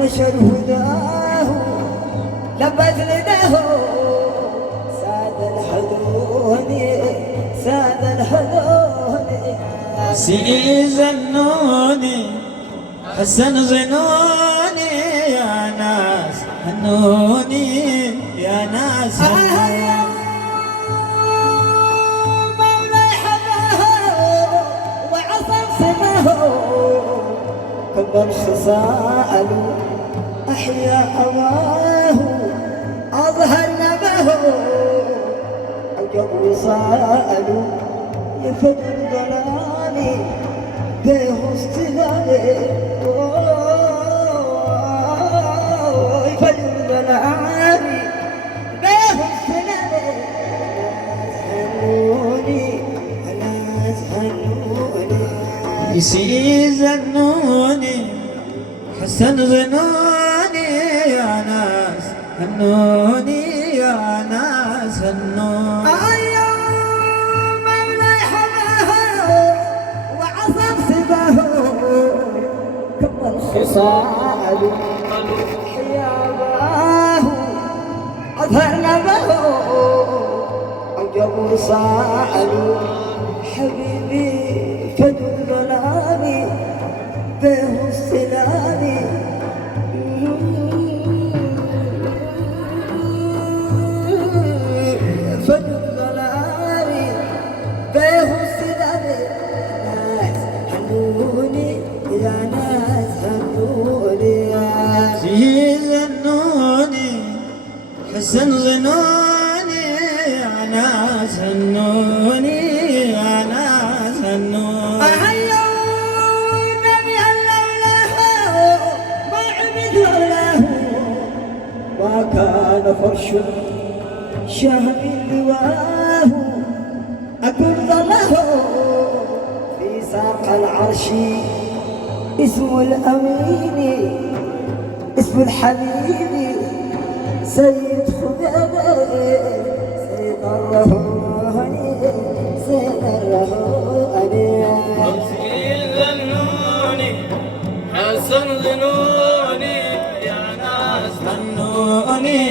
نشر هداه لبت نداه ساد الحدود ساد الحدود سي زنوني حسن زنوني يا ناس هنوني يا ناس هنوني مولاي حباه وعصم سماه كبر سألوا أحيا هواه أظهر نبه عجب سألوا يفد ضلالي به استلالي يفد ضلالي به استلالي هنوني ناس هنوني يسي زنوني حسن زنوني يا ناس هنوني يا ناس هنوني مولاي حماه وعصم سباه كبر خصال حياباه أظهر نبه عجب صال حبيبي فد ظلامي به استلامي فد ظلامي به استلامي ناس هنوني يا ناس هنوني سي زنوني حسن زنوني يا ناس هنوني يا ناس هنوني وكان فرش شهم لواه أكن ظله في ساق العرش اسم الأمين اسم الحبيب سيد خدامه سيد الرهاني سيد الرهاني زنوني حسن زنوني يا ناس هنوني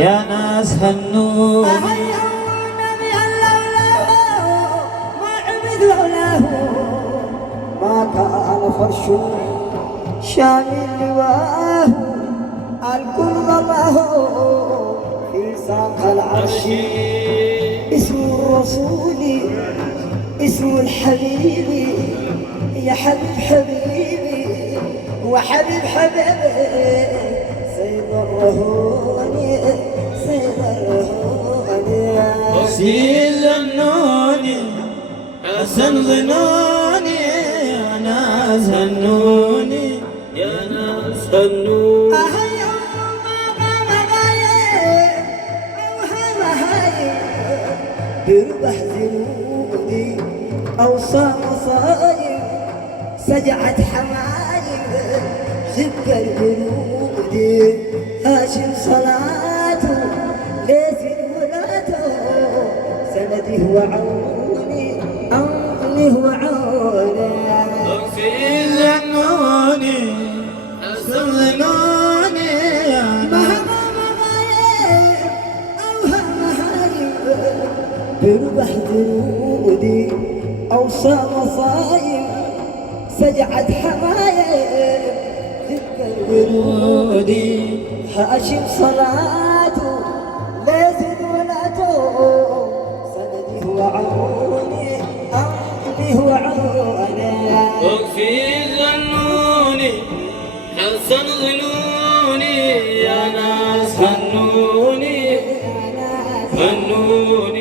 يا ناس هنوني النبي لولاه ما عبد لولاه ما كان فرش شامل لواه الكل ظله في ساق العرش اسم الرسول اسم الحبيب يا حبيب حبيبي وحبيب حبيبي سيد الرهوني سيد الرهوني سي زنوني حسن زنوني يا ناس هنوني يا ناس هنوني أهيا ما غايب أوهم هايب بربح ذنوبي أوصى مصايب سجعت حمايب زب البرود هاشم صلاته ليس ولاته سندي هو عوني عوني هو عوني سي زنوني حسن زنوني يا ناس بربح ذنودي أوصى مصايب سجعت حمايب ذكر الورودي هاشم صلاته لازم ولاته سندي هو عوني عوني هو عوني وفي ظنوني حسن ظنوني يا ناس هنوني هنوني